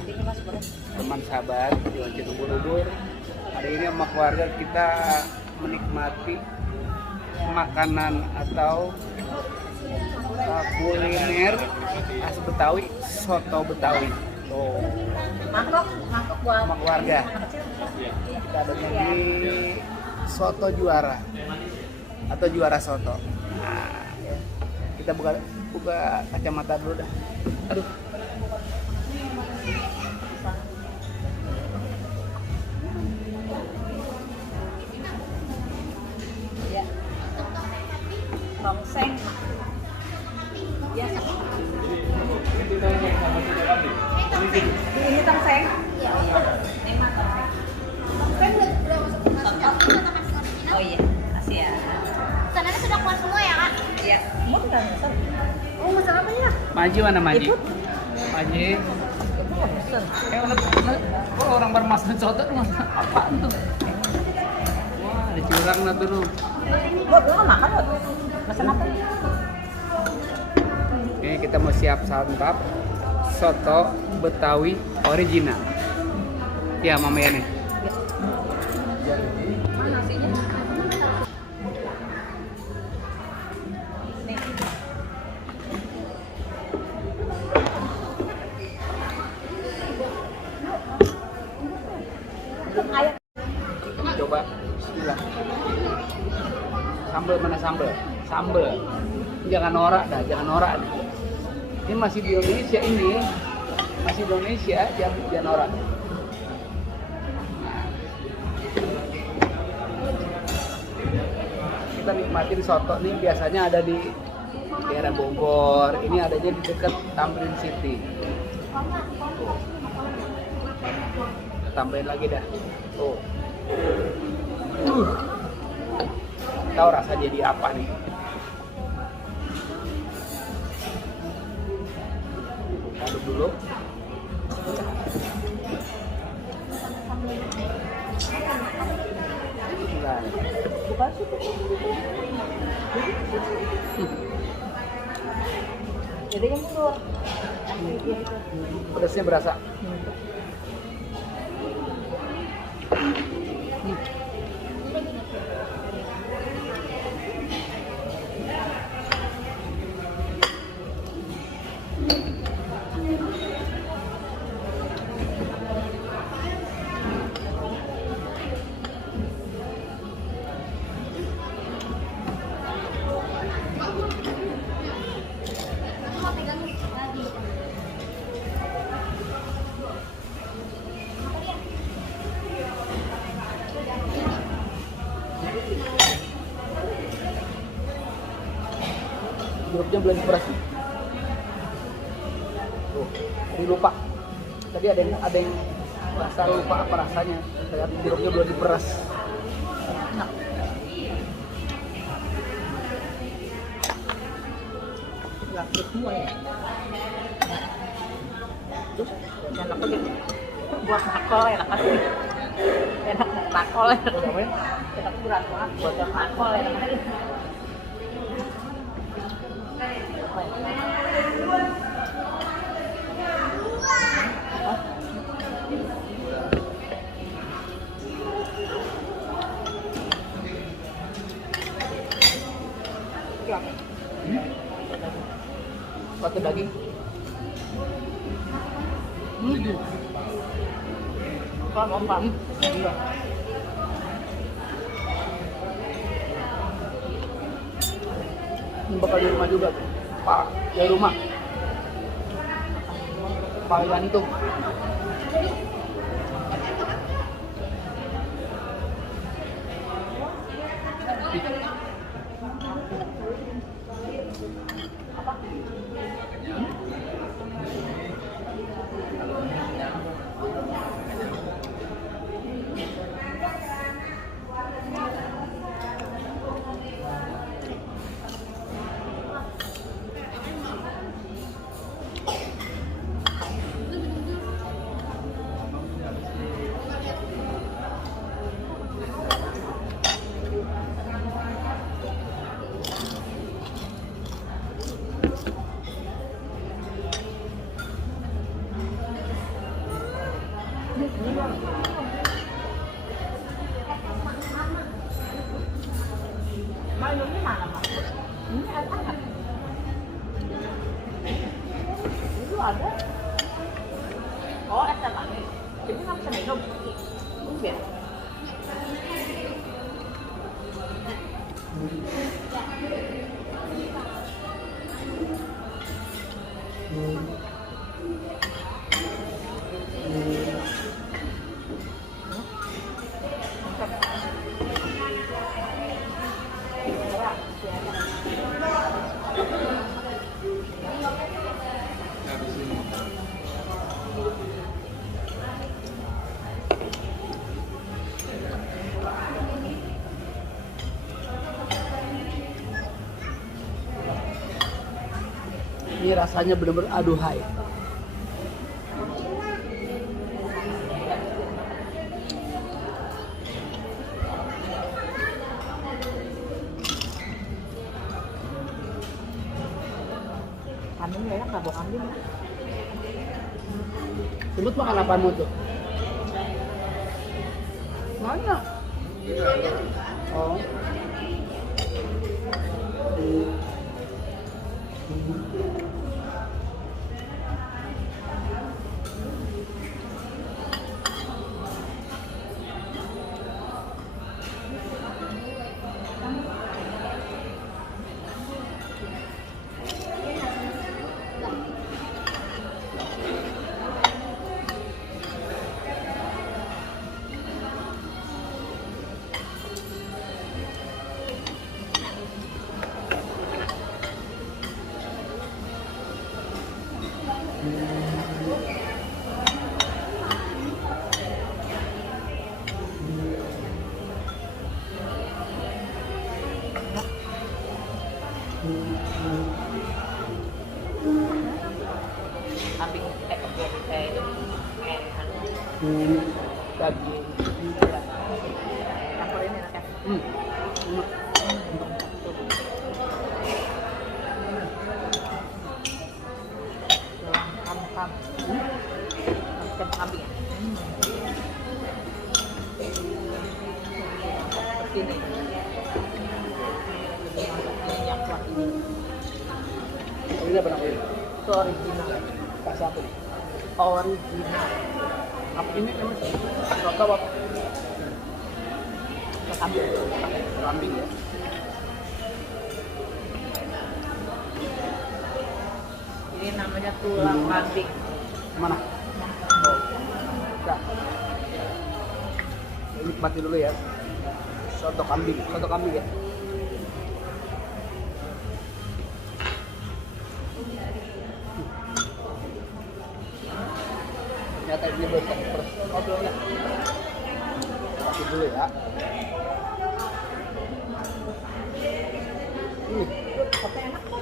teman sahabat Jualan Citung Ubur. Hari ini sama keluarga kita menikmati makanan atau kuliner khas Betawi, soto Betawi. Oh, mangkok buat sama keluarga. Kita ada di soto juara atau juara soto. Nah, kita buka kacamata dulu dah. Aduh. ya. Tongseng. Biasa. Ini tongseng? Iya. Ini mah tongseng. Tongseng udah masuk ke nasi. Oh iya, kasih ya. Pesanannya sudah keluar semua ya kak? Iya. Kamu udah pesan? Oh masak apa ya? Maji mana Maji? Ikut. Maji. Kamu nggak pesan? Orang bermasak soto tuh apaan tuh? Wah, dicurang lah tuh. Buat lu makan buat. Pesan apa? Ini kita mau siap santap soto Betawi original. Ya, Mama ya nih. Mana nasinya? Nih. Ayam. Coba. Bismillah. Sambal mana sambal? Sambal. Jangan norak dah, jangan norak. Ini masih di Indonesia ini. Masih di Indonesia, jangan norak. Kita nikmatin soto nih biasanya ada di daerah Bogor. Ini adanya di dekat Tamrin City. Tambahin lagi dah. Tuh. Tahu rasa jadi apa nih? Aduk dulu. Nah. Jadi yang mundur. Pedasnya berasa. Jeruknya belum diperas. Tuh, tadi lupa. Tadi ada yang rasa lupa apa rasanya. Jeruknya belum diperas. Enak. Nggak semua ya. Terus enak aja. Buat makol enak aja. Enak makol enak. Enak berat banget. Buat makol enak aja. Pakai daging. Empal. Iya. Ini bakal di rumah juga tuh. Pak, di rumah. Pak Yanto. Minumnya mana, Mak? Ini air hangat. Itu ada. Oh, es teh manis. Jadi nggak bisa minum. Mungkin. Ini rasanya bener-bener aduhai. Kambing enak nggak bawa kambing? Ya? Sebut makan apaan tuh? Mana? Oh. Kambing Daging. campurin enak ya. Tulang kam. Macam kambing. Seperti ini. Minyak lagi. Ini apa namanya? Itu original. Kasih apa nih? Original. Apa ini namanya? Soto apa? Kambing. Kambing ya. Ini namanya tulang kambing. Mana? Oh. Nah. Ini nikmatin dulu ya. Soto kambing ya. Ternyata ini berkat persoalannya. Kasih dulu ya. Ini Tapi enak kok.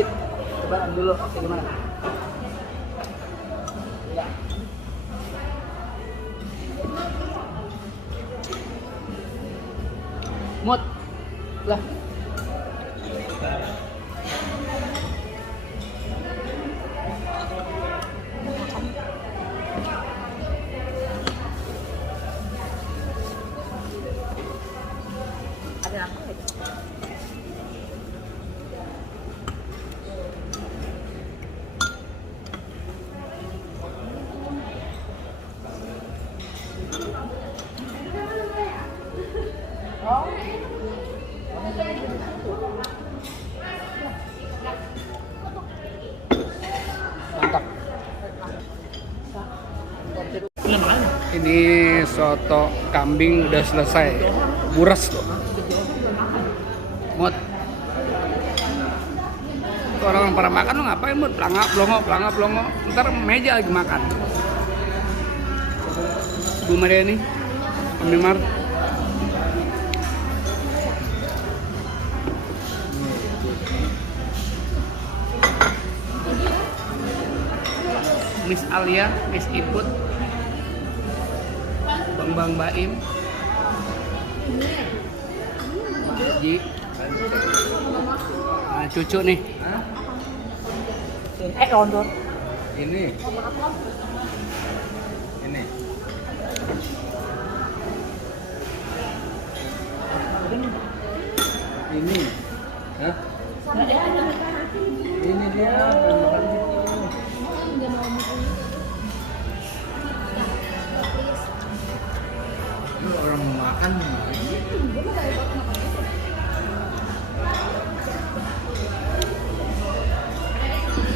dikit. Coba dulu, oke gimana? Ya. Mut. Lah. Ini soto kambing udah selesai. Buras loh. Mut. Orang pada makan lu ngapain, Mut? Pelangap, pelongo. Ntar meja lagi makan. Bu Maria nih, Om Nimar. Miss Alia, Miss Iput, Bang Baim, Mbak Haji, nah, cucu nih. London. Ini. Ini. Hah? Ini dia. Lu orang makan.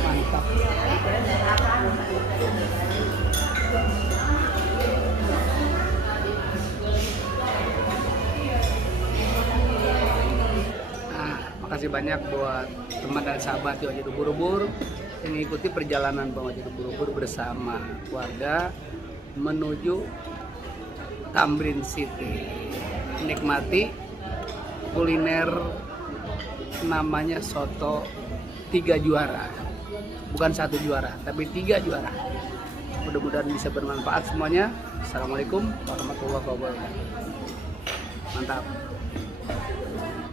Mantap. Nah, makasih banyak buat teman dan sahabat di Ojek Ubur-Ubur yang mengikuti perjalanan Bang Ojek Ubur-Ubur bersama keluarga menuju Tamrin City. Nikmati kuliner namanya soto 3 juara. Bukan 1 juara, tapi 3 juara. Mudah-mudahan bisa bermanfaat semuanya. Assalamualaikum warahmatullahi wabarakatuh. Mantap.